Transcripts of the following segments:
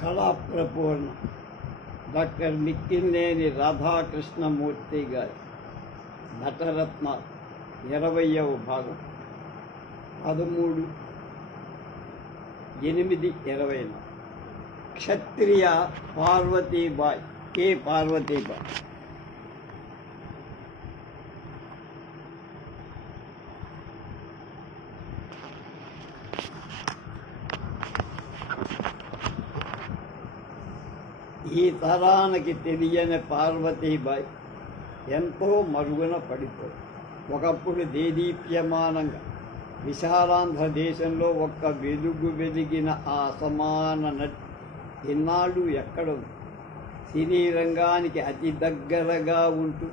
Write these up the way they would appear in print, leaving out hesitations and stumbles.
కళాప్రపూర్ణ doctor Mikkilineni Radhakrishnamurthy గారి నటరత్న 20వ భాగం 13/8/20 క్షత్రియ Parvatibai K Parvatibai. ఈ తరానికి తెలియని పార్వతీబాయి ఎంతో మరుగున పడిపోయి ఒకప్పుడు దేదీప్యమానంగా విశాలాంధ్ర దేశంలో ఒక్క వెలుగు వెలిగిన ఆ అసమాన నటి ఇన్నాళ్ళు ఎక్కడో సినీ రంగానికి అతి దగ్గరగా ఉంటూ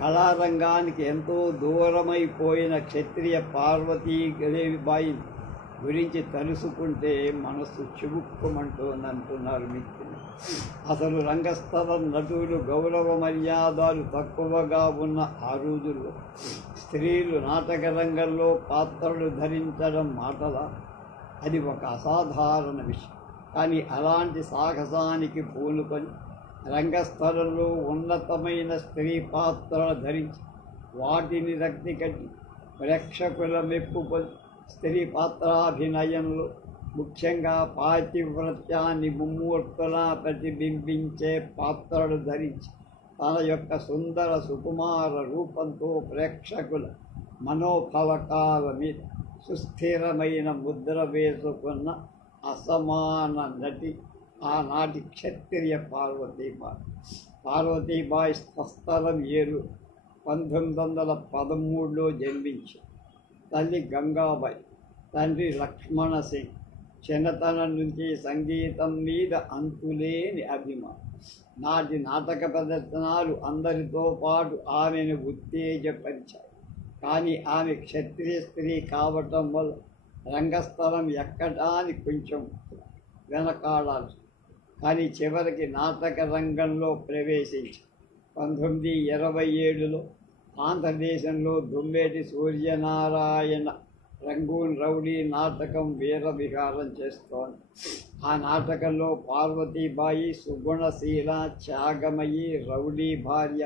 కళారంగానికి ఎంతో దూరమైపోయిన క్షత్రియ పార్వతీబాయి గురించి తలుసుకుంటే మనస్సు చివుక్కుమంటోందంటున్నారు మిత్రులు. అసలు రంగస్థలం నటులు గౌరవ మర్యాదలు తక్కువగా ఉన్న ఆ రోజుల్లో స్త్రీలు నాటక రంగంలో పాత్రలు ధరించడం మాటలా? అది ఒక అసాధారణ విషయం. కానీ అలాంటి సాహసానికి పూనుకొని రంగస్థలంలో ఉన్నతమైన స్త్రీ పాత్రలు ధరించి వాటిని రక్తి కట్టి ప్రేక్షకుల మెప్పు పొంది స్త్రీ పాత్రాభినయంలో ముఖ్యంగా పాతివ్రత్యాన్ని ముమ్మూర్తులా ప్రతిబింబించే పాత్రలు ధరించి తన యొక్క సుందర సుకుమార రూపంతో ప్రేక్షకుల మనోఫలకాల మీద సుస్థిరమైన ముద్ర వేసుకున్న అసమాన నటి ఆనాటి క్షత్రియ పార్వతీబాయి. పార్వతీబాయి స్వస్థలం ఏలూరు. 1913లో జన్మించి తల్లి గంగాబాయి, తండ్రి లక్ష్మణ సింగ్. చిన్నతనం నుంచి సంగీతం మీద అంతులేని అభిమానం. నాటి నాటక ప్రదర్శనలు అందరితో పాటు ఆమెను ఉత్తేజపరిచాయి. కానీ ఆమె క్షత్రియ స్త్రీ కావటం వల్ల రంగస్థలం ఎక్కడానికి కొంచెం వెనకాడాల్సి. కానీ చివరికి నాటక రంగంలో ప్రవేశించి 1927లో ఆంధ్రదేశంలో దుమ్మేటి సూర్యనారాయణ రంగూన్ రౌడీ నాటకం వీర విహారం చేస్తోంది. ఆ నాటకంలో పార్వతీబాయి సుగుణశీల, త్యాగమయి, రౌడీ భార్య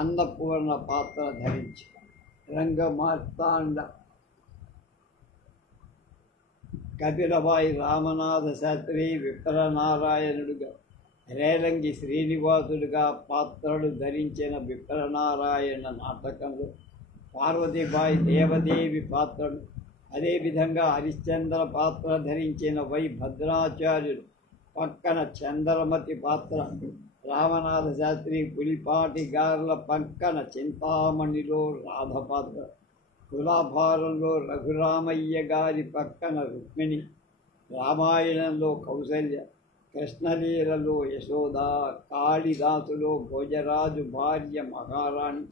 అన్నపూర్ణ పాత్ర ధరించి రంగమార్తాండ, కపిలబాయి రామనాథ శాస్త్రి విప్రనారాయణుడుగా, రేలంగి శ్రీనివాసుడుగా పాత్రలు ధరించిన విప్రనారాయణ నాటకంలో పార్వతీబాయి దేవదేవి పాత్రను, అదేవిధంగా హరిశ్చంద్ర పాత్ర ధరించిన వై భద్రాచార్యుడు పక్కన చంద్రమతి పాత్ర, రామనాథ శాస్త్రి పులిపాటి గార్ల పక్కన చింతామణిలో రాధ పాత్ర, తులాభారంలో రఘురామయ్య గారి పక్కన రుక్మిణి, రామాయణంలో కౌసల్య, కృష్ణలీలలో యశోద, కాళిదాసులో భోజరాజు భార్య మహారాణి,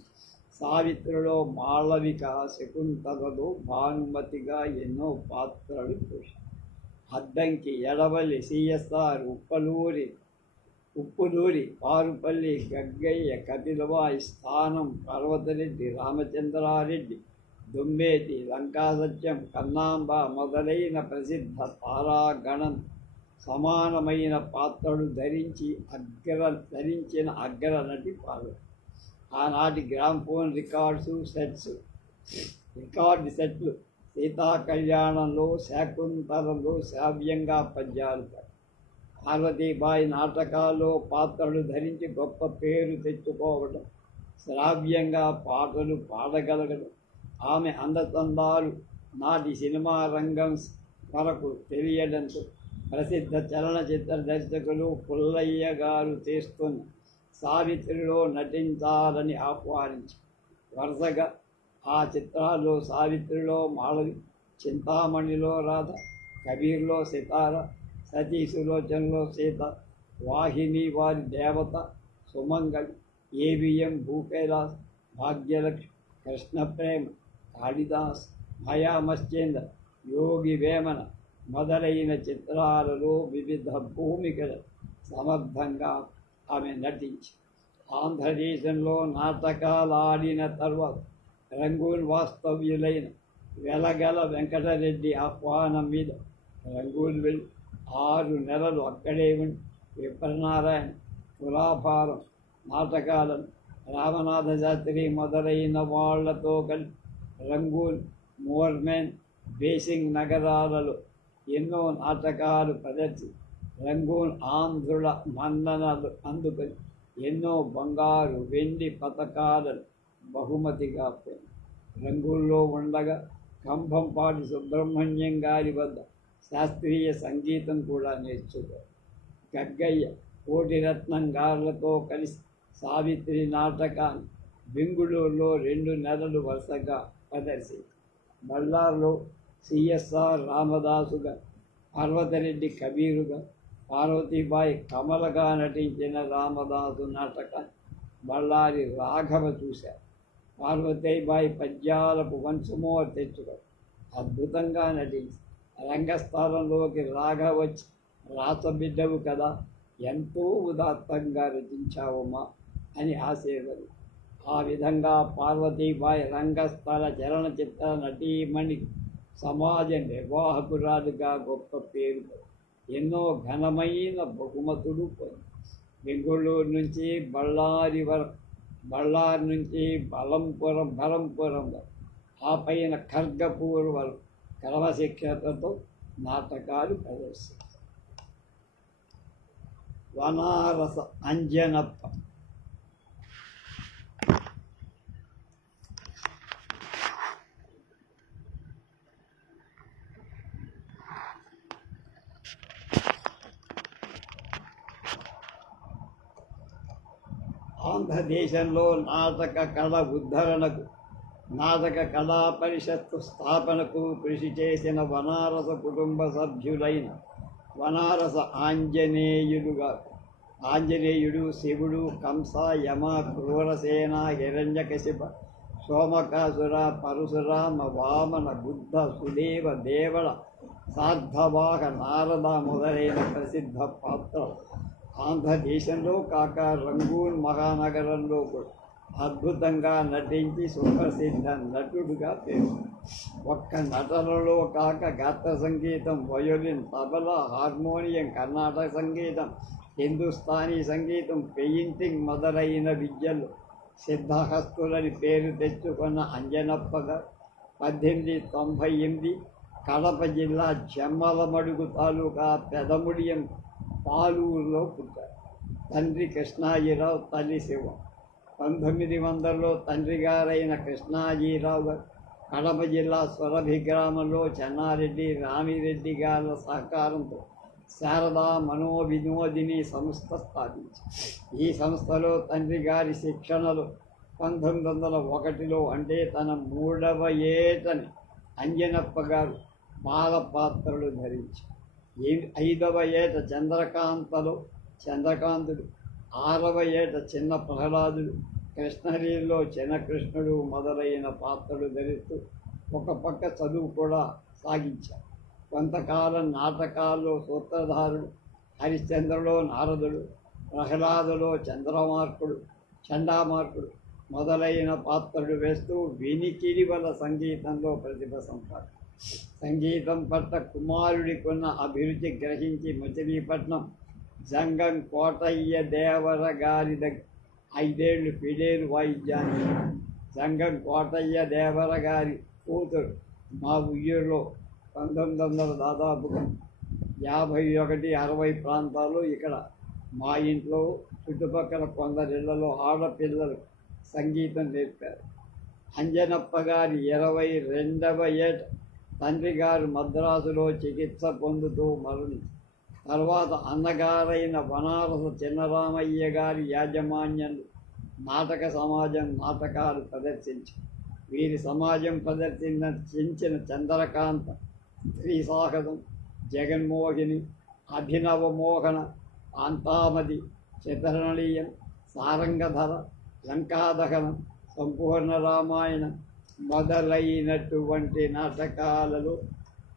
సావిత్రిలో మాళవిక, శకుంతలలో భానుమతిగా ఎన్నో పాత్రలు పోషించారు. అద్దంకి, ఎడవల్లి, సిఎస్ఆర్, ఉప్పులూరి, పారుపల్లి, గగ్గయ్య, కపిలబాయి, స్థానం, పర్వతరెడ్డి, రామచంద్రారెడ్డి, దుమ్మేటి, లంకాసత్యం, కన్నాంబ మొదలైన ప్రసిద్ధ తారాగణం సమానమైన పాత్రలు ధరించిన అగ్రనటి పార్వతి. ఆనాటి గ్రామ్ఫోన్ రికార్డు సెట్లు సీతా కళ్యాణంలో, శాకుంతలంలో శ్రావ్యంగా పద్యాలు. పార్వతీబాయి నాటకాల్లో పాత్రలు ధరించి గొప్ప పేరు తెచ్చుకోవడం, శ్రావ్యంగా పాటలు పాడగలగడం, ఆమె అందచందాలు నాటి సినిమా రంగం వరకు తెలియడంతో ప్రసిద్ధ చలనచిత్ర దర్శకులు పుల్లయ్య గారు చేస్తున్న సావిత్రిలో నటించాలని ఆహ్వానించి వరుసగా ఆ చిత్రాల్లో సావిత్రిలో మాళవి, చింతామణిలో రాధ, కబీర్లో సితార, సతీసులోచనలో సీత, వాహిని వారి దేవత, సుమంగళి, ఏవిఎం భూకైలాస్, భాగ్యలక్ష్మి, కృష్ణప్రేమ, కాళిదాస్, మాయామశ్చేంద్ర, యోగి వేమన మొదలైన చిత్రాలలో వివిధ భూమికలు సమర్థంగా ఆమె నటించి ఆంధ్రదేశంలో నాటకాలు ఆడిన తర్వాత రంగూన్ వాస్తవ్యులైన వెలగల వెంకటరెడ్డి ఆహ్వానం మీద రంగూన్ వెళ్ళి 6 నెలలు అక్కడే ఉండి విప్రనారాయణ, తులాభారం నాటకాలను రామనాథ శాస్త్రి మొదలైన వాళ్లతో కలిసి రంగూన్, మోర్మెన్, బేసింగ్ నగరాలలో ఎన్నో నాటకాలు ప్రదర్శి రంగూన్ ఆంధ్రుల మన్ననలు అందుకొని ఎన్నో బంగారు, వెండి పతకాలను బహుమతిగా పొంది రంగూన్లో ఉండగా కంభంపాటి సుబ్రహ్మణ్యం గారి వద్ద శాస్త్రీయ సంగీతం కూడా నేర్చుకోరు. గగ్గయ్య, కోటిరత్నం గారులతో కలిసి సావిత్రి నాటకాన్ని బెంగుళూరులో 2 నెలలు వరుసగా ప్రదర్శించారు. బళ్ళారులో సిఎస్ఆర్ రామదాసుగా, పర్వతరెడ్డి కబీరుగా, పార్వతీబాయి కమలగా నటించిన రామదాసు నాటకాన్ని బళ్ళారి రాఘవ చూశారు. పార్వతీబాయి పద్యాలకు వంశమోర్ తెచ్చుకొని అద్భుతంగా నటించి రంగస్థలంలోకి రాఘవ వచ్చి రాసబిడ్డవు కదా, ఎంతో ఉదాత్తంగా రచించావమ్మా అని ఆశీర్వది. ఆ విధంగా పార్వతీబాయి రంగస్థల చలనచిత్ర నటీమణి, సమాజ నిర్వాహకురాలుగా గొప్ప పేరు, ఎన్నో ఘనమైన బహుమతులు పొంది బెంగుళూరు నుంచి బళ్ళారి వరకు, బళ్ళారి నుంచి బలంపురం వరకు, ఆ పైన ఖర్గపూర్ వరకు క్రమశిక్షణతో నాటకాలు ప్రదర్శించారు. వనారస అంజనప్ప ఆంధ్రదేశంలో నాటక కళ ఉద్ధరణకు, నాటక కళా పరిషత్తు స్థాపనకు కృషి చేసిన వనారస కుటుంబ సభ్యులైన వనారస ఆంజనేయుడు, శివుడు, కంస, యమ, క్రూరసేన, హిరణ్యకశిప, సోమకాసుర, పరశురామ, వామన, బుద్ధ, సుదేవ, దేవళ, సార్థవాహ, నారద మొదలైన ప్రసిద్ధ పాత్రలు ఆంధ్రదేశంలో కాక రంగూన్ మహానగరంలో కూడా అద్భుతంగా నటించి సుప్రసిద్ధ నటుడుగా పేరు. ఒక్క నటనలో కాక గాత్ర సంగీతం, వయోలిన్, తబలా, హార్మోనియం, కర్ణాటక సంగీతం, హిందుస్థానీ సంగీతం, పెయింటింగ్ మొదలైన విద్యలు సిద్ధహస్తులని పేరు తెచ్చుకున్న అంజనప్ప గారు 1898 కడప జిల్లా జమ్మలమడుగు తాలూకా పెదముడియం పాలూరులో పుట్టారు. తండ్రి కృష్ణాజీరావు, తల్లి శివ. 1900లో తండ్రి గారైన కృష్ణాజీరావు గారు కడప జిల్లా స్వరభి గ్రామంలో చెన్నారెడ్డి, రామిరెడ్డి గారి సహకారంతో శారదా మనోవినోదిని సంస్థ స్థాపించారు. ఈ సంస్థలో తండ్రి గారి శిక్షణలో 1901లో అంటే తన 3వ ఏటని అంజనప్ప గారు బాల పాత్రలు ధరించారు. 5వ ఏట చంద్రకాంతుడు, 6వ ఏట చిన్న ప్రహ్లాదుడు, కృష్ణలీలలో చిన్నకృష్ణుడు మొదలైన పాత్రలు ధరిస్తూ ఒక పక్క చదువు కూడా సాగించారు. కొంతకాలం నాటకాల్లో సూత్రధారుడు, హరిశ్చంద్రలో నారదుడు, ప్రహ్లాదులో చండామార్కుడు మొదలైన పాత్రలు వేస్తూ వినికిడివల సంగీతంలో ప్రతిభ సంపాదించారు. సంగీతం పట్ల కుమారుడికున్న అభిరుచి గ్రహించి మచిలీపట్నం జంగం కోటయ్య దేవర గారి 5 ఏళ్ళు ఫిడేలు వాయిద్యాన్ని జంగం కోటయ్య దేవర గారి కూతురు మా ఊళ్ళో 1900 దాదాపుగా 51-60 ప్రాంతాలు ఇక్కడ మా ఇంట్లో చుట్టుపక్కల కొందరిళ్లలో ఆడపిల్లలు సంగీతం నేర్పారు. అంజనప్ప గారి 22వ ఏట తండ్రి గారు మద్రాసులో చికిత్స పొందుతూ మరణించారు. తర్వాత అన్నగారైన వనారస చిన్నరామయ్య గారి యాజమాన్యంలో నాటక సమాజం నాటకాలు ప్రదర్శించారు. వీరి సమాజం ప్రదర్శించిన చంద్రకాంత, శ్రీసాహసం, జగన్మోహిని, అభినవ మోహన, కాంతామతి, చిత్రనళీయం, సారంగధర, లంకాదహనం, సంపూర్ణ రామాయణం మొదలైనటువంటి నాటకాలలో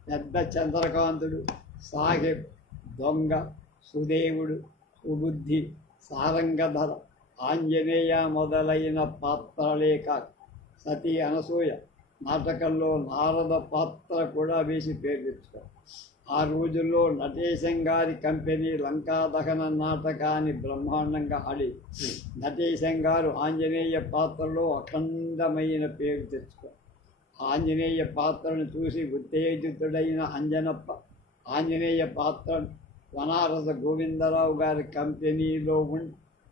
పెద్ద చంద్రకాంతుడు, సాహెబ్, దొంగ, సుదేవుడు, సుబుద్ధి, సారంగధర, ఆంజనేయ మొదలైన పాత్రలే కాదు సతీ అనసూయ నాటకంలో నారద పాత్ర కూడా వేసి పేరు తెచ్చుకోరు. ఆ రోజుల్లో నటేశం గారి కంపెనీ లంకా దహన నాటకాన్ని బ్రహ్మాండంగా ఆడి నటేశం గారు ఆంజనేయ పాత్రలో అఖండమైన పేరు తెచ్చుకో. ఆంజనేయ పాత్రను చూసి ఉత్తేజితుడైన అంజనప్ప ఆంజనేయ పాత్రను వనారస గోవిందరావు గారి కంపెనీలో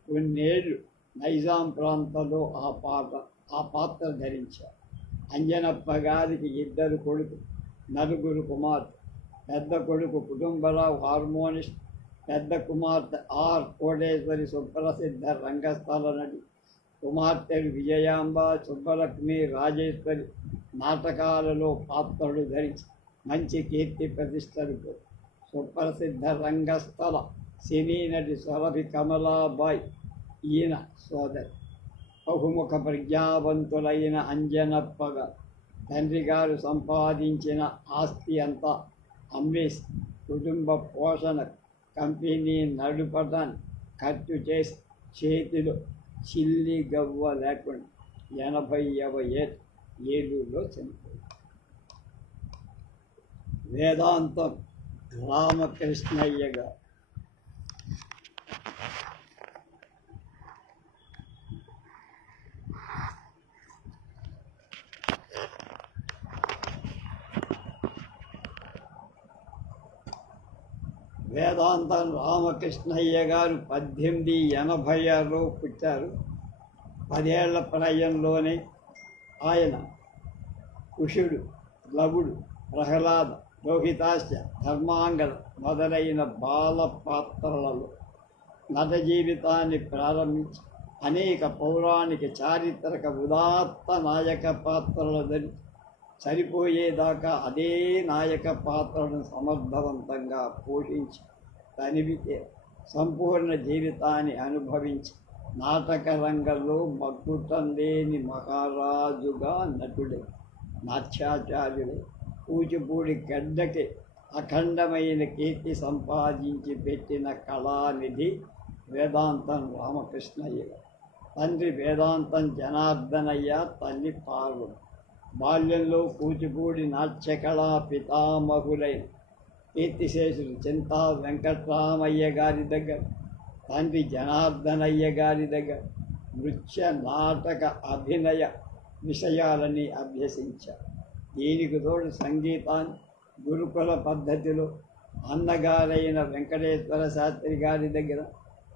కొన్నేళ్ళు నైజాం ప్రాంతంలో ఆ పాత్ర ధరించారు. అంజనప్ప గారికి 2 కొడుకు, 4 కుమార్తె. పెద్ద కొడుకు కుటుంబరావు హార్మోనిస్ట్, పెద్ద కుమార్తె ఆర్ కోటేశ్వరి సుప్రసిద్ధ రంగస్థల నటి, కుమార్తెలు విజయాంబ, సుబ్బలక్ష్మి, రాజేశ్వరి నాటకాలలో పాత్రలు ధరించి మంచి కీర్తి ప్రతిష్టలు. సుప్రసిద్ధ రంగస్థల సినీ నటి సురభి కమలాబాయ్ ఈయన సోదరి. బహుముఖ ప్రజ్ఞావంతులైన అంజనప్పగా తండ్రి గారు సంపాదించిన ఆస్తి అంతా అమ్మేసి కుటుంబ పోషణ కంపెనీ నడుపటాన్ని ఖర్చు చేసి చేతిలో చిల్లి గవ్వ లేకుండా 80వ ఏళ్ళలో చనిపోయింది. వేదాంతం రామకృష్ణయ్య గారు. వేదాంతం రామకృష్ణయ్య గారు 1886లో పుట్టారు. 10 ఏళ్ల ప్రాయంలోనే ఆయన కుషుడు, లవుడు, ప్రహ్లాద, లోహితాస్య, ధర్మాంగద మొదలైన బాల పాత్రలలో నట జీవితాన్ని ప్రారంభించి అనేక పౌరాణిక, చారిత్రక, ఉదాత్త నాయక పాత్రలను సరిపోయేదాకా అదే నాయక పాత్రను సమర్థవంతంగా పోషించి తనివితే సంపూర్ణ జీవితాన్ని అనుభవించి నాటక రంగంలో మక్కుటం లేని మహారాజుగా నటుడే, నాట్యాచార్యుడే, కూచిపూడి గడ్డకి అఖండమైన కీర్తి సంపాదించి పెట్టిన కళానిధి వేదాంతం రామకృష్ణయ్య. తండ్రి వేదాంతం జనార్దనయ్య, తల్లి పార్వతి. బాల్యంలో కూచిపూడి నాట్యకళా పితామహులైన కీర్తిశేషులు చింతా వెంకట్రామయ్య గారి దగ్గర, తండ్రి జనార్దనయ్య గారి దగ్గర నృత్య, నాటక, అభినయ విషయాలని అభ్యసించారు. దీనికి తోడు సంగీతాన్ని గురుకుల పద్ధతిలో అన్నగారైన వెంకటేశ్వర శాస్త్రి గారి దగ్గర,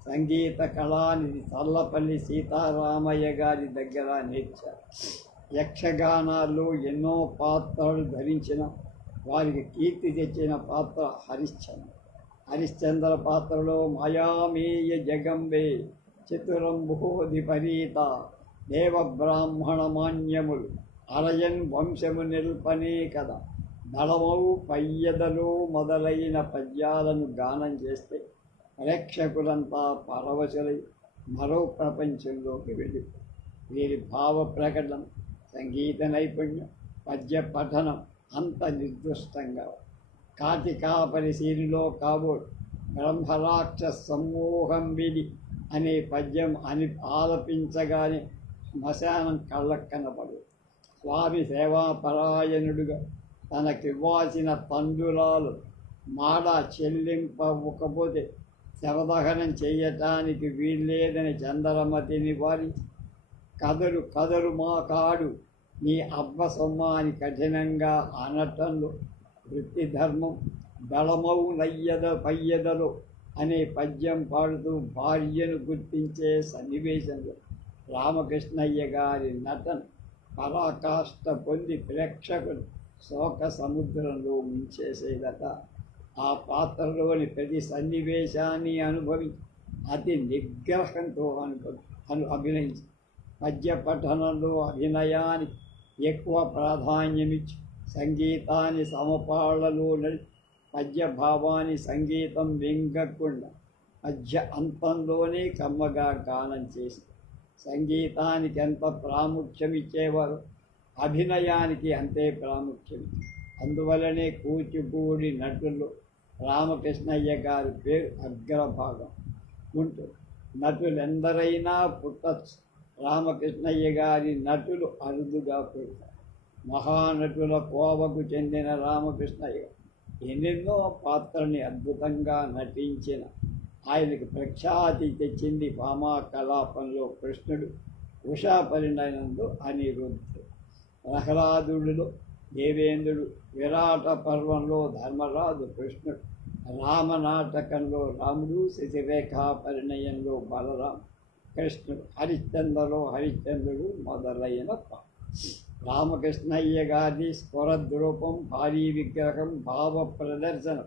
సంగీత కళానిధి చల్లపల్లి సీతారామయ్య గారి దగ్గర నేర్చారు. యక్షగానాల్లో ఎన్నో పాత్రలు ధరించిన వారికి కీర్తి తెచ్చిన పాత్ర హరిశ్చంద్ర. హరిశ్చంద్ర పాత్రలో మాయామేయ జగంబే, చతురంబోధిపరీత, దేవబ్రాహ్మణ మాన్యములు, అరయన్ వంశము నిల్పనే కదా, దళమవు పయ్యదలు మొదలైన పద్యాలను గానం చేస్తే ప్రేక్షకులంతా పరవశులై మరో ప్రపంచంలోకి వెళ్ళిపోయి వీరి భావ ప్రకటన, సంగీత నైపుణ్యం, పద్య పఠనం అంత నిర్దుష్టంగా. కాటికాపరి సీనిలో కాబోడు బ్రహ్మరాక్ష సమూహం విడి అనే పద్యం ఆలపించగానే శ్మశానం కళ్ళకు కనపడు. స్వామి సేవాపరాయణుడుగా తనకివ్వాల్సిన తండురాలు మాడ చెల్లింపకపోతే శవదహనం చేయటానికి వీల్లేదని చంద్రమతిని వారించి కదరు మా కాడు నీ అబ్బ సొమ్మ అని కఠినంగా అనటంలో వృత్తి ధర్మం, బలమవు పయ్యదలో అనే పద్యం పాడుతూ భార్యను గుర్తించే సన్నివేశంలో రామకృష్ణయ్య గారి నటన పరాకాష్ట పొంది ప్రేక్షకులు శోక సముద్రంలో ముంచేసేదట. ఆ పాత్రలోని ప్రతి సన్నివేశాన్ని అనుభవించి అతి నిగ్రహంతో అభినయించి పద్య పఠనంలో అభినయానికి ఎక్కువ ప్రాధాన్యమిచ్చి సంగీతాన్ని సమపాళ్లలో నడిచి పద్య భావాన్ని సంగీతం వింగకుండా పద్య అంతంలోనే కమ్మగా గానం చేసి సంగీతానికి ఎంత ప్రాముఖ్యం ఇచ్చేవారు అభినయానికి అంతే ప్రాముఖ్యం. అందువల్లనే కూచిపూడి నటులు రామకృష్ణయ్య గారి పేరు అగ్రభాగం ఉంటుంది. నటులెందరైనా పుట్టచ్చు, రామకృష్ణయ్య గారి నటులు అరుదుగా పుడతారు. మహానటుల కోవకు చెందిన రామకృష్ణయ్య ఎన్నెన్నో పాత్రని అద్భుతంగా నటించిన ఆయనకు ప్రఖ్యాతి తెచ్చింది భామా కలాపంలో కృష్ణుడు, ఉషా పరిణయంలో అనిరుద్ధుడు, ప్రహ్లాదుడిలో దేవేంద్రుడు, విరాట పర్వంలో ధర్మరాజు కృష్ణుడు, రామనాటకంలో రాముడు, శశిరేఖా పరిణయంలో బలరాం కృష్ణుడు, హరిశ్చంద్రుడు మొదలైన రామకృష్ణయ్య గారి స్వరద్రూపం, భారీ విగ్రహం, భావ ప్రదర్శన,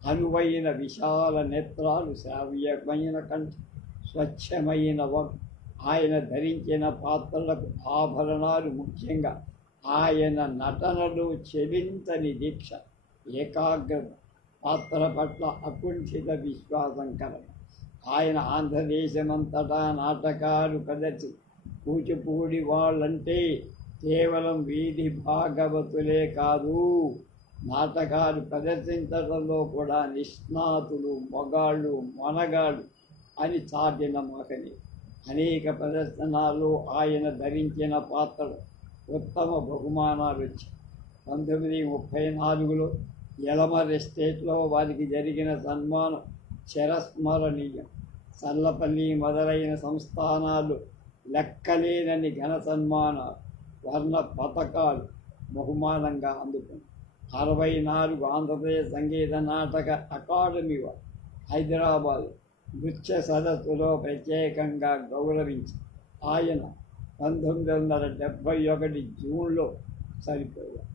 అనువైన విశాల నేత్రాలు, శ్రావ్యమైన కంఠం, స్వచ్ఛమైన ఆయన ధరించిన పాత్రలకు ఆభరణాలు, ముఖ్యంగా ఆయన నటనలో చెలించని దీక్ష, ఏకాగ్రత, పాత్ర పట్ల అకుంఠిత విశ్వాసం కలదు. ఆయన ఆంధ్రదేశమంతటా నాటకాలు ప్రదర్శి కూచిపూడి వాళ్ళంటే కేవలం వీధి భాగవతులే కాదు, నాటకాలు ప్రదర్శించడంలో కూడా నిష్ణాతులు, మొగాళ్ళు, మొనగాళ్ళు అని చాటిన మహని. అనేక ప్రదర్శనలు ఆయన ధరించిన పాత్రలు ఉత్తమ బహుమానాలు వచ్చాయి. 1934లో యలమర్ ఎస్టేట్లో వారికి జరిగిన సన్మానం చిరస్మరణీయం. సల్లపల్లి మొదలైన సంస్థానాలు లెక్కలేనని ఘన సన్మానాలు, వర్ణ పథకాలు బహుమానంగా అందుకుంది. 64 ఆంధ్రప్రదేశ్ సంగీత నాటక అకాడమీ వారు హైదరాబాద్ నృత్య సదస్సులో ప్రత్యేకంగా గౌరవించి ఆయన 1971 జూన్లో చనిపోయారు.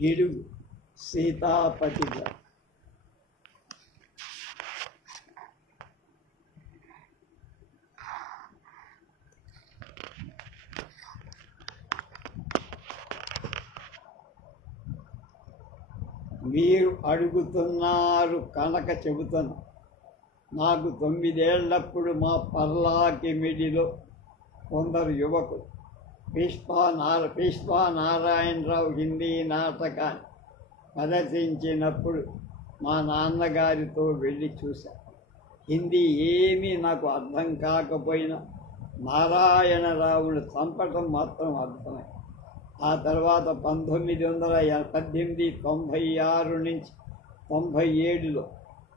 గిడుగు సీతాపతిగా మీరు అడుగుతున్నారు కనుక చెబుతాను. నాకు 9 ఏళ్లప్పుడు మా పర్లాకిమిడిలో కొందరు యువకులు పీష్వా నారాయణరావు హిందీ నాటకాన్ని ప్రదర్శించినప్పుడు మా నాన్నగారితో వెళ్ళి చూశాను. హిందీ ఏమీ నాకు అర్థం కాకపోయినా నారాయణరావును చంపటం మాత్రం అర్థమైంది. ఆ తర్వాత 1996 నుంచి 97లో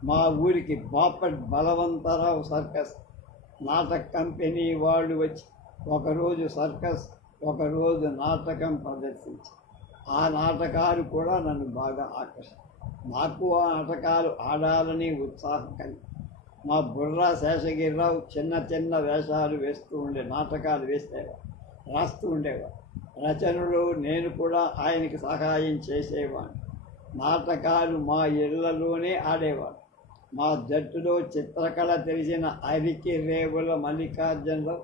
మా ఊరికి బాపట్ బలవంతరావు సర్కస్ నాటక కంపెనీ వాళ్ళు వచ్చి ఒకరోజు సర్కస్, ఒకరోజు నాటకం ప్రదర్శించి ఆ నాటకాలు కూడా నన్ను బాగా ఆకర్షించాయి. నాకు ఆ నాటకాలు ఆడాలని ఉత్సాహం కలిగి మా బుర్రా శేషగిరిరావు చిన్న చిన్న వేషాలు వేస్తూ నాటకాలు రాస్తూ ఉండేవాడు. రచనలు నేను కూడా ఆయనకి సహాయం చేసేవాడిని. నాటకాలు మా ఇళ్లలోనే ఆడేవాడు. మా జట్టులో చిత్రకళ తెలిసిన అరికి రేవుల మల్లికార్జునరావు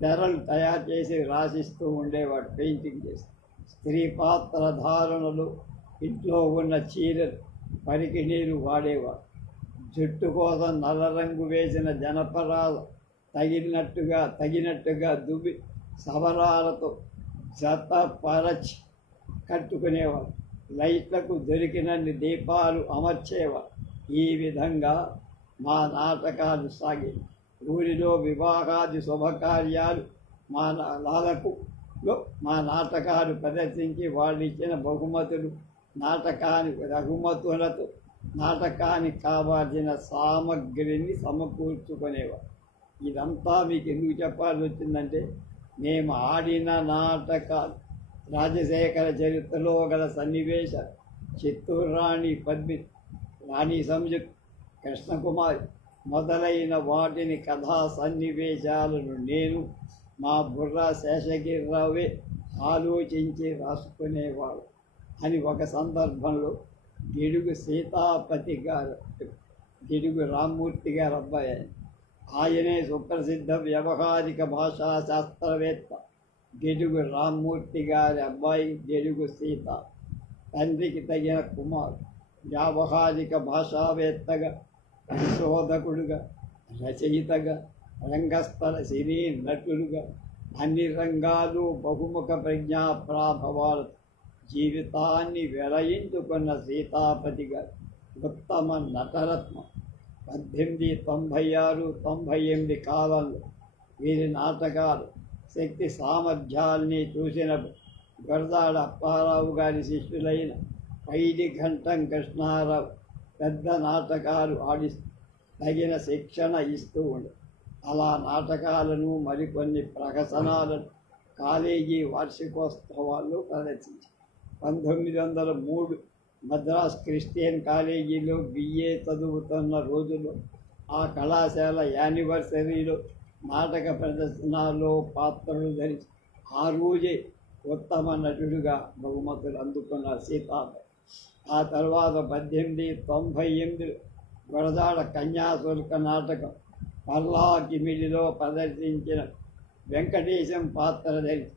తెరలు తయారు చేసి రాసిస్తూ ఉండేవాడు, పెయింటింగ్ చేసి. స్త్రీ పాత్ర ధారణలు, ఇంట్లో ఉన్న చీరలు, పరికిణీలు వాడేవాడు. జుట్టు కోసం నల్ల రంగు వేసిన జనపరాలు తగినట్టుగా దువ్వి సవరాలతో జతపరచి కట్టుకునేవాడు. లైట్లకు దొరికినన్ని దీపాలు అమర్చేవాడు. ఈ విధంగా మా నాటకాలు సాగేవి. ఊరిలో వివాహాది శుభకార్యాలు మా నాటకాలు ప్రదర్శించి వాళ్ళు ఇచ్చిన రఘుమతులతో నాటకానికి కావాల్సిన సామగ్రిని సమకూర్చుకునేవారు. ఇదంతా మీకు ఎందుకు చెప్పాల్సి వచ్చిందంటే, మేము ఆడిన నాటకాలు, రాజశేఖర చరిత్రలో గల సన్నివేశాలు, చిత్తూరు రాణి పద్మిని, రాణి సంయుక్త, కృష్ణకుమారి మొదలైన వాటిని కథా సన్నివేశాలను నేను మా బుర్రా శేషగిరిరావే ఆలోచించి రాసుకునేవాడు అని ఒక సందర్భంలో గిడుగు రామ్మూర్తి గారు అబ్బాయి. ఆయనే సుప్రసిద్ధ వ్యవహారిక భాషా శాస్త్రవేత్త గిడుగు రామ్మూర్తి గారి అబ్బాయి గిడుగు సీత. తండ్రికి తగిన కుమారు. వ్యావహారిక భాషావేత్తగా, పరిశోధకుడుగా, రచయితగా, రంగస్థల సినీ నటుడుగా అన్ని రంగాలు బహుముఖ ప్రజ్ఞా ప్రాభవాలతో జీవితాన్ని వెలయించుకున్న సీతాపతి గారు ఉత్తమ నటరత్నం. 1896-98 కాలంలో వీరి నాటకాలు శక్తి సామర్థ్యాల్ని చూసినప్పుడు గురజాడ అప్పారావు గారి శిష్యులైన పైడి ఘంటం కృష్ణారావు పెద్ద నాటకాలు తగిన శిక్షణ ఇస్తూ ఉండే. అలా నాటకాలను మరికొన్ని ప్రహసనాలను కాలేజీ వార్షికోత్సవాల్లో ప్రదర్శించారు. 1903 మద్రాస్ క్రిస్టియన్ కాలేజీలో BA చదువుతున్న రోజుల్లో ఆ కళాశాల యానివర్సరీలో నాటక ప్రదర్శనలో పాత్రలు ధరించి ఆ రోజే ఉత్తమ నటుడిగా బహుమతులు అందుకున్న సీతాబాయి. ఆ తర్వాత 1898 గురజాడ కన్యాశుల్క నాటకం పర్లాకిమిడిలో ప్రదర్శించిన వెంకటేశం పాత్ర ధరించి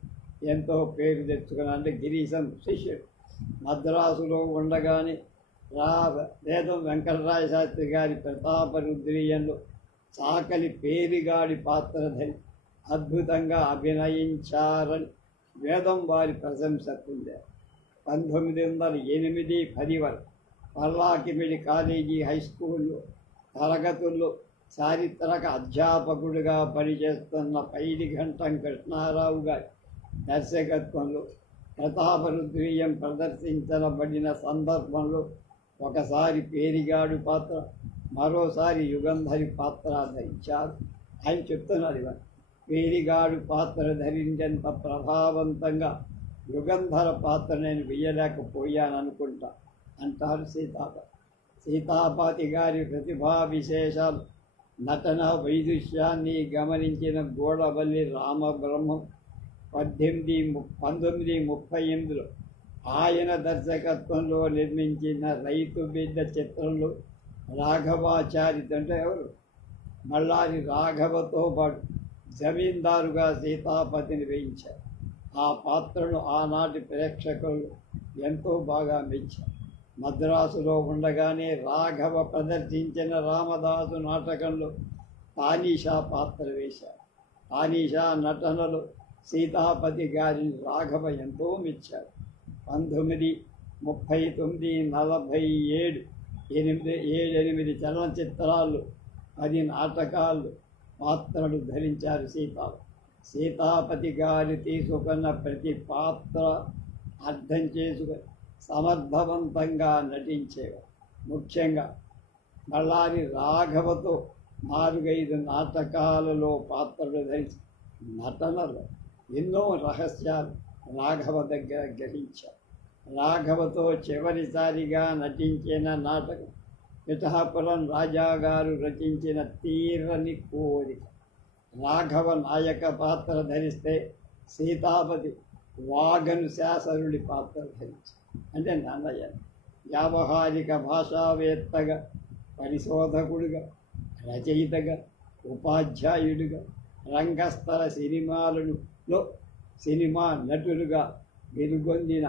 ఎంతో పేరు తెచ్చుకున్న అంటే గిరీశం శిష్యుడు. మద్రాసులో ఉండగానే వేదం వెంకటరాయ శాస్త్రి గారి ప్రతాపరుద్రీయంలో చాకలి పేరిగాడి పాత్ర ధరించి అద్భుతంగా అభినయించారని వేదం వారి ప్రశంస పొందారు. 1908-10 వరకు పర్లాకిమిడి కాలేజీ హై స్కూల్లో తరగతుల్లో చారిత్రక అధ్యాపకుడిగా పనిచేస్తున్న పైడి ఘంటం కృష్ణారావు గారి దర్శకత్వంలో ప్రతాపరుద్రీయం ప్రదర్శించబడిన సందర్భంలో ఒకసారి పేరిగాడు పాత్ర, మరోసారి యుగంధరి పాత్ర ధరించారు. ఆయన చెప్తున్నారు ఇవన్నీ. పేరిగాడు పాత్ర ధరించేంత ప్రభావవంతంగా యుగంధర పాత్ర నేను వేయలేకపోయాననుకుంటా అంటారు సీతాపతి. సీతాపతి గారి ప్రతిభా విశేషాలు, నటన వైదుష్యాన్ని గమనించిన గోడవల్లి రామబ్రహ్మం 1938లో ఆయన దర్శకత్వంలో నిర్మించిన రైతు బిడ్డ చిత్రంలో రాఘవాచారి అంటే ఎవరు మల్లారి రాఘవతో పాటు జమీందారుగా సీతాపతిని వేయించారు. ఆ పాత్రను ఆనాటి ప్రేక్షకులు ఎంతో బాగా మెచ్చారు. మద్రాసులో ఉండగానే రాఘవ ప్రదర్శించిన రామదాసు నాటకంలో తానీషా పాత్ర వేశారు. తానీషా నటనలో సీతాపతి గారిని రాఘవ ఎంతో మెచ్చారు. 1939, 47, 8 చలనచిత్రాలు, 10 నాటకాలు పాత్రలు ధరించారు సీతాపతి. సీతాపతి గారు తీసుకున్న ప్రతి పాత్ర అర్థం చేసుకొని సమర్థవంతంగా నటించేవారు. ముఖ్యంగా మల్లారి రాఘవతో 4-5 నాటకాలలో పాత్రలు ధరించి నటనలో ఎన్నో రహస్యాలు రాఘవ దగ్గర గ్రహించారు. రాఘవతో చివరిసారిగా నటించిన నాటకం పిఠాపురం రాజాగారు రచించిన తీరని కోరిక. రాఘవ నాయక పాత్ర ధరిస్తే సీతాపతి వాగను శాసనుడి పాత్ర ధరించారు. అంటే నాన్నయ్య వ్యావహారిక భాషావేత్తగా, పరిశోధకుడిగా, రచయితగా, ఉపాధ్యాయుడిగా, రంగస్థల సినిమాలలో సినిమా నటులుగా వెలుగొందిన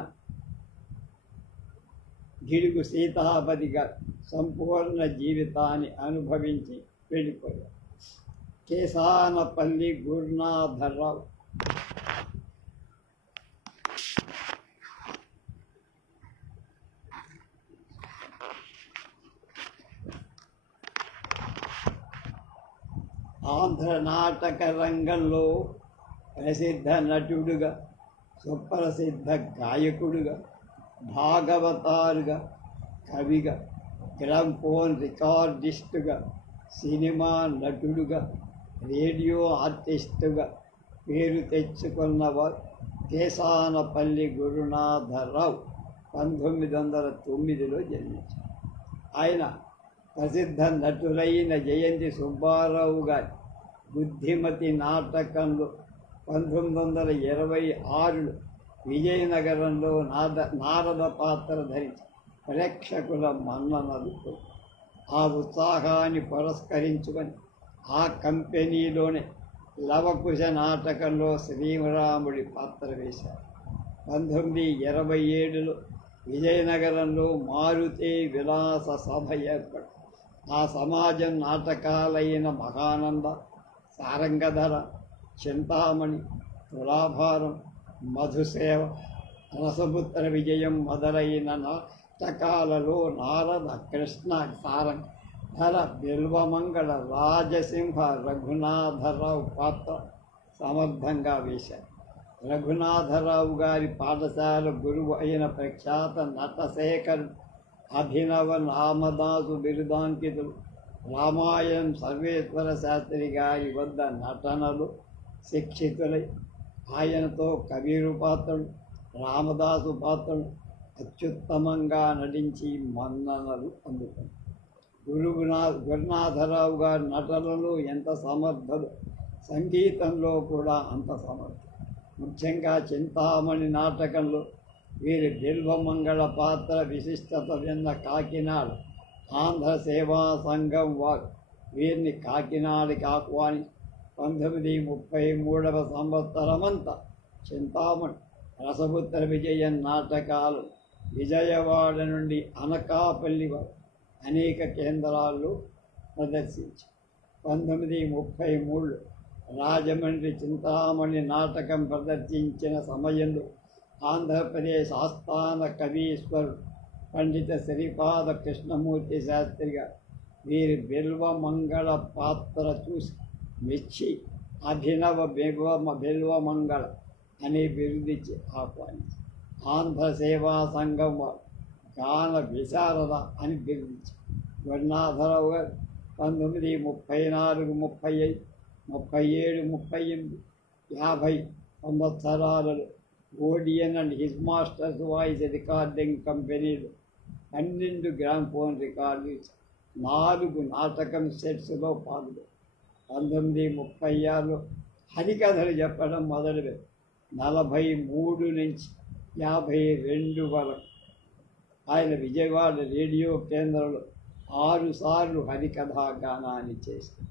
గిడుగు సీతాపతిగా సంపూర్ణ జీవితాన్ని అనుభవించి వెళ్ళిపోయారు. కేసానపల్లి గురునాథరావు ఆంధ్ర నాటక రంగంలో ప్రసిద్ధ నటుడుగా, సుప్రసిద్ధ గాయకుడుగా, భాగవతారుగా, కవిగా, గ్రామ్ఫోన్ రికార్డిస్టుగా, సినిమా నటుడుగా, రేడియో ఆర్టిస్టుగా పేరు తెచ్చుకున్నవారు కేసానపల్లి గురునాథరావు 1909లో జన్మించారు. ఆయన ప్రసిద్ధ నటులైన జయంతి సుబ్బారావు గారి బుద్ధిమతి నాటకంలో 1926లో విజయనగరంలో నారద పాత్ర ధరించి ప్రేక్షకుల మన్ననలు. ఆ ఉత్సాహాన్ని పురస్కరించుకొని ఆ కంపెనీలోనే లవకుశ నాటకంలో శ్రీరాముడి పాత్ర వేశారు. 1927లో విజయనగరంలో మారుతి విలాస సభ ఏర్పడి ఆ సమాజం నాటకాలైన మహానంద, సారంగధర, చింతామణి, తులాభారం, మధుసేవ, రసపుత్ర విజయం మొదలైన నాటకాలలో నారద, కృష్ణ, సారంగధర, బిల్వమంగళ, రాజసింహ, రఘునాథరావు పాత్ర సమర్థంగా వేశారు. రఘునాథరావు గారి పాఠశాల గురువు అయిన ప్రఖ్యాత నటశేఖర్ అభినవ రామదాసు బిరుదాంకితులు రామాయణం సర్వేశ్వర శాస్త్రి గారి వద్ద నటనలు శిక్షితులై ఆయనతో కబీరు పాత్రలు రామదాసు పాత్రలు అత్యుత్తమంగా నటించి మన్ననలు అందుకున్నారు. గురునాథరావు గారి నటనలో ఎంత సమర్థులు, సంగీతంలో కూడా అంత సమర్థులు. ముఖ్యంగా చింతామణి నాటకంలో వీరి బిల్వమంగళ పాత్ర విశిష్టత విన్న కాకినాడ ఆంధ్ర సేవా సంఘం వారు వీరిని కాకినాడకి ఆహ్వాని 1933 సంవత్సరమంతా చింతామణి రసపుత్ర విజయం నాటకాలు విజయవాడ నుండి అనకాపల్లి వరకు అనేక కేంద్రాల్లో ప్రదర్శించారు. 1933 రాజమండ్రి చింతామణి నాటకం ప్రదర్శించిన సమయంలో ఆంధ్రప్రదేశ్ ఆస్థాన కవీశ్వరుడు పండిత శ్రీపాద కృష్ణమూర్తి శాస్త్రి గారు వీరి బిల్వమంగళ పాత్ర చూసి మెచ్చి అభినవ బిల్వమంగళ అనే బిరుదిచ్చి ఆహ్వానించారు. ఆంధ్ర సేవా సంఘం వారు గాన విశారద అని బిరుదించారు. గురునాథరావు గారు 1934, 35, 37, 38, 50 సంవత్సరాలలో Odean and his masters voice recording కంపెనీలు 12 గ్రామ్ఫోన్ రికార్డులు 4 నాటకం సెట్స్లో పాల్గొన్నారు. 1936లో హరికథలు చెప్పడం మొదలుపెట్టి 43 నుంచి 52 వరకు ఆయన విజయవాడ రేడియో కేంద్రంలో 6 సార్లు హరికథా గానాన్ని చేశారు.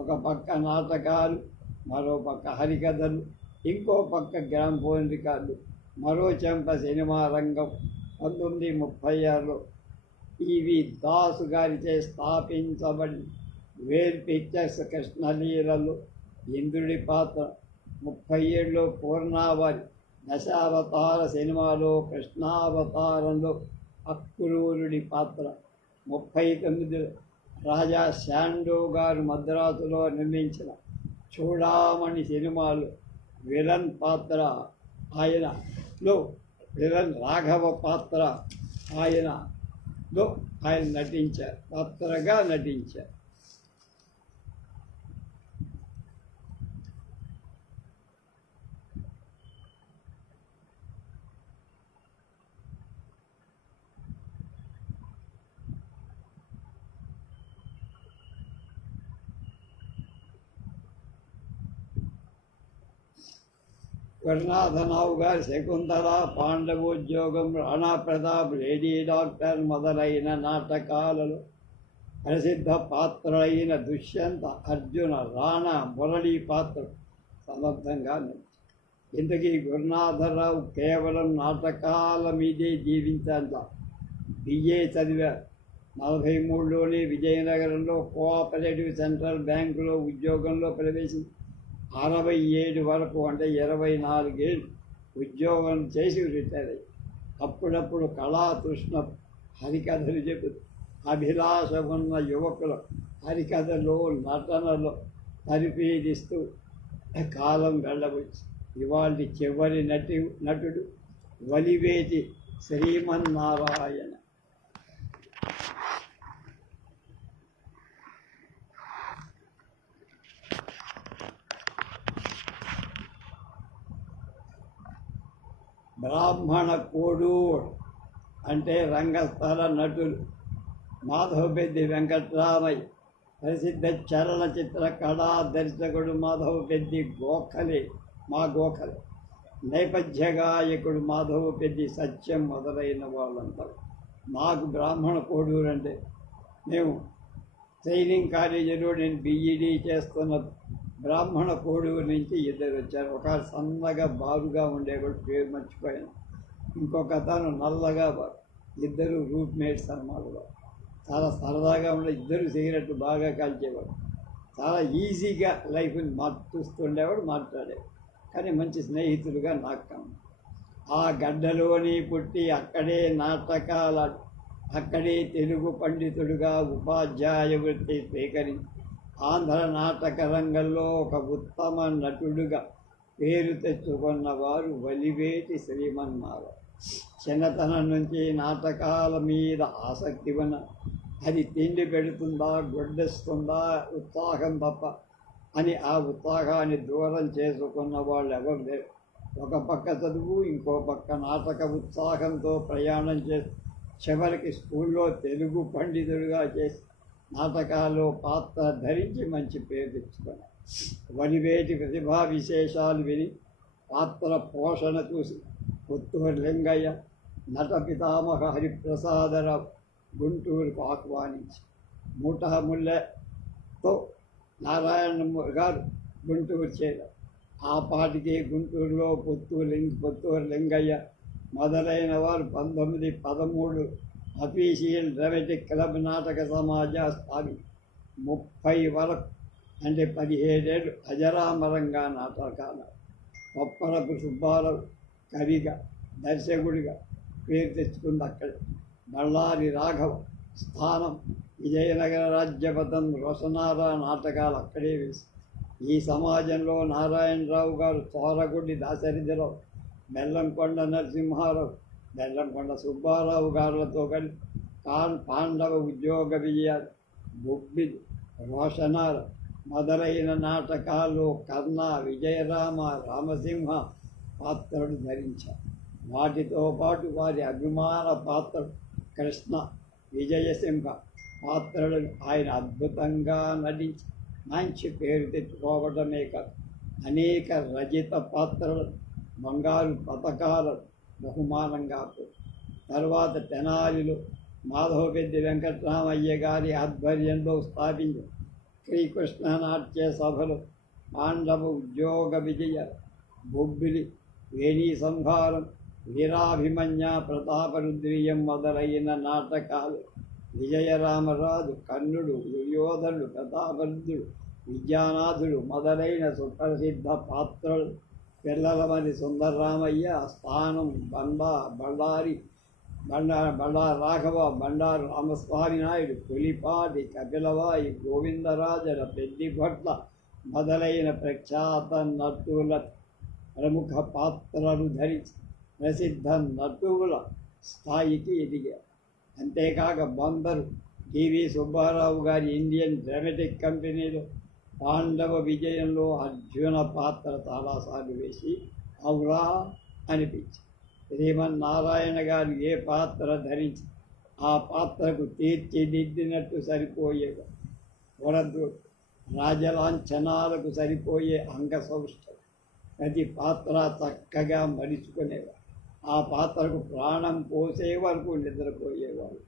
ఒక పక్క నాటకాలు, మరో పక్క హరికథలు, ఇంకో పక్క గ్రామ్ఫోన్ రికార్డు, మరో చెంప సినిమా రంగం. 1936లో టీవీ దాసు గారిచే స్థాపించబడి వేల్ పిక్చర్స్ కృష్ణలీలలో ఇంద్రుడి పాత్ర, 37లో పూర్ణావారి దశావతార సినిమాలో కృష్ణావతారంలో అక్రూరుడి పాత్ర, 39లో రాజా శాండో గారు మద్రాసులో నిర్మించిన చూడామణి సినిమాలో విలన్ పాత్ర ఆయనలో, విలన్ రాఘవ పాత్ర ఆయనలో ఆయన నటించారు, పాత్రగా నటించారు. గురునాథరావు గారి శకుంతల, పాండవోద్యోగం, రాణా ప్రతాప్, లేడీ డాక్టర్ మొదలైన నాటకాలలో ప్రసిద్ధ పాత్రలైన దుష్యంత, అర్జున, రాణా, మురళీ పాత్ర సమర్థంగా నటించారు. ఇంతకీ గురునాథరావు కేవలం నాటకాల మీదే జీవించాల. బిఏ చదివారు. 43లోనే విజయనగరంలో కోఆపరేటివ్ సెంట్రల్ బ్యాంకులో ఉద్యోగంలో ప్రవేశించి 67 వరకు అంటే 24 ఏళ్ళు ఉద్యోగం చేసి రిటైర్ అయ్యి అప్పుడప్పుడు కళాతృష్ణ హరికథలు చెబుతూ అభిలాష ఉన్న యువకులు హరికథలో నటనలో పరిపీడిస్తూ కాలం వెళ్ళవచ్చు. ఇవాళ చివరి నటుడు వలివేటి శ్రీమన్నారాయణ. బ్రాహ్మణ కోడూర్ అంటే రంగస్థల నటులు మాధవపెద్ది వెంకట్రామయ్య, ప్రసిద్ధ చలనచిత్ర కళా దర్శకుడు మాధవపెద్ది గోఖలే, నేపథ్య గాయకుడు మాధవపెద్ది సత్యం మొదలైన వాళ్ళంతా. నాకు బ్రాహ్మణ కోడూరు అంటే మేము ట్రైనింగ్ కాలేజీలో నేను బిఈడి చేస్తున్న బ్రాహ్మణ కోడూరు నుంచి 2 వచ్చారు. ఒక సన్నగా బారుగా ఉండేవాడు, పేరు మర్చిపోయాను. ఇంకొక అతను నల్లగా, 2 రూట్మేట్స్ అన్నమాట. చాలా సరదాగా ఉండే, 2 సిగరెట్లు బాగా కాల్చేవాడు. చాలా ఈజీగా లైఫ్ని చూస్తుండేవాడు, మాట్లాడేవాడు. కానీ మంచి స్నేహితులుగా నాకు. ఆ గడ్డలోని పుట్టి అక్కడే నాటకాలు, అక్కడే తెలుగు పండితుడుగా ఉపాధ్యాయ వృత్తి స్వీకరించి ఆంధ్ర నాటక రంగంలో ఒక ఉత్తమ నటుడుగా పేరు తెచ్చుకున్నవారు వలివేటి శ్రీమన్నారాయణ. చిన్నతనం నుంచి నాటకాల మీద ఆసక్తి ఉన్న, అది తిండి పెడుతుందా, గొడ్డెస్తుందా, ఉత్సాహం తప్ప అని ఆ ఉత్సాహాన్ని దూరం చేసుకున్న వాళ్ళు ఎవరు లేరు. ఒక పక్క చదువు, ఇంకో పక్క నాటక ఉత్సాహంతో ప్రయాణం చేసి చివరికి స్కూల్లో తెలుగు పండితుడిగా చేసి నాటకాల్లో పాత్ర ధరించి మంచి పేరు తెచ్చుకున్నారు. వలివేటి ప్రతిభా విశేషాలు విని పాత్ర పోషణ చూసి పుత్తూరు లింగయ్య, నట పితామహ హరిప్రసాదరావు గుంటూరుకు ఆహ్వానించి మూటముళ్ళతో నారాయణ గారు గుంటూరు చేరారు. ఆ పాటికి గుంటూరులో పుత్తూరు లింగయ్య మొదలైన వారు 1913 అఫీషియల్ డ్రామాటిక్ క్లబ్ నాటక సమాజ స్థాపి 30 వరకు అంటే 17 ఏళ్ళు అజరామరంగా నాటకాలు. కొప్పరపు సుబ్బారావు కవిగా, దర్శకుడిగా పేరు తెచ్చుకుంది అక్కడ. బళ్ళారి రాఘవ స్థానం, విజయనగర రాజ్యపథం, రొసనార నాటకాలు అక్కడే వేసి ఈ సమాజంలో నారాయణరావు గారు, చోరగుడ్డి దాశరథిరావు, బెల్లంకొండ నరసింహారావు, బెల్లంకొండ సుబ్బారావు గారులతో కలిసి పాండవ ఉద్యోగ విజయాలు, బొబ్బిలి, రోషనార మొదలైన నాటకాల్లో కర్ణ, విజయరామ, రామసింహ పాత్రలు ధరించారు. వాటితో పాటు వారి అభిమాన పాత్ర కృష్ణ, విజయసింహ పాత్రలను ఆయన అద్భుతంగా నటించి మంచి పేరు తెచ్చుకోవడమే కాదు, అనేక రచిత పాత్రలను బంగారు పథకాలను బహుమానంగా తర్వాత తెనాలిలో మాధవపెద్ది వెంకటరామయ్య గారి ఆధ్వర్యంలో స్థాపించిన శ్రీకృష్ణ నాట్య సభలు, పాండవ ఉద్యోగ విజయ, బొబ్బిలి, వేణీ సంహారం, వీరాభిమన్య, ప్రతాపరుద్రీయం మొదలైన నాటకాలు, విజయరామరాజు, కర్ణుడు, దుర్యోధనుడు, ప్రతాపరుద్రుడు, విద్యానాథుడు మొదలైన సుప్రసిద్ధ పాత్రలు, పిల్లలమని సుందరరామయ్య, స్థానం, బళ్ళారి రాఘవ, బండారు రామస్వామి నాయుడు, పులిపాటి, కపిలవాయి, గోవిందరాజల, పెద్దిభట్ల మొదలైన ప్రఖ్యాత నటుల ప్రముఖ పాత్రలు ధరించి ప్రసిద్ధ నటువుల స్థాయికి ఎదిగారు. అంతేకాక బందరు టీవీ సుబ్బారావు గారి ఇండియన్ డ్రామాటిక్ కంపెనీలో పాండవ విజయంలో అర్జున పాత్ర చాలాసార్లు వేసి ఔరా అనిపించి శ్రీమన్నారాయణ గారు ఏ పాత్ర ధరించి ఆ పాత్రకు తీర్చిదిద్దినట్టు సరిపోయేది. వరదు రాజలాంఛనాలకు సరిపోయే అంగసౌష్ఠవం, ప్రతి పాత్ర చక్కగా మలుచుకునేవారు. ఆ పాత్రకు ప్రాణం పోసే వరకు నిద్రపోయేవారు.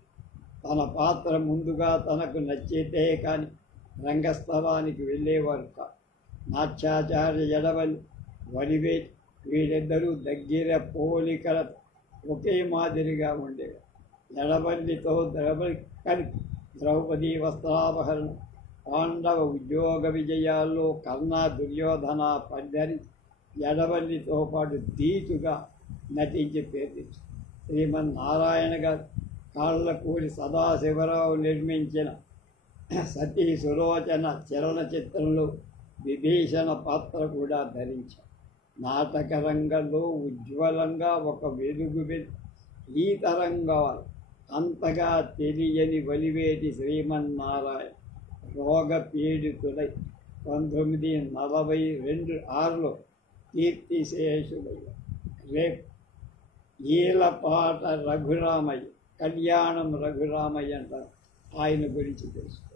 తన పాత్ర ముందుగా తనకు నచ్చితే కానీ రంగస్థలానికి వెళ్ళేవారు కాదు. నాట్యాచార్య ఎడవలి, వలివేటి వీళ్ళిద్దరూ దగ్గర పోలికల ఒకే మాదిరిగా ఉండేవారు. ఎడవల్లితో కలిపి ద్రౌపది వస్త్రాపహరణ, పాండవ ఉద్యోగ విజయాల్లో కర్ణ, దుర్యోధన పద్ధతి ఎడవల్లితో పాటు ధీటుగా నటించి పేరు శ్రీమన్నారాయణ గారు కాళ్ళకూరి సదాశివరావు నిర్మించిన సతీ సులోచన చలనచిత్రంలో విభీషణ పాత్ర కూడా ధరించారు. నాటక రంగంలో ఉజ్వలంగా ఒక వెలుగు ఈ తరంగా అంతగా తెలియని వలివేటి శ్రీమన్నారాయణ రోగ పీడితులై 1946లో కీర్తిశేషుడయ్యారు. రేపు ఈలపాట రఘురామయ్య, కళ్యాణం రఘురామయ్య అంటారు. ఆయన గురించి తెలుసుకో.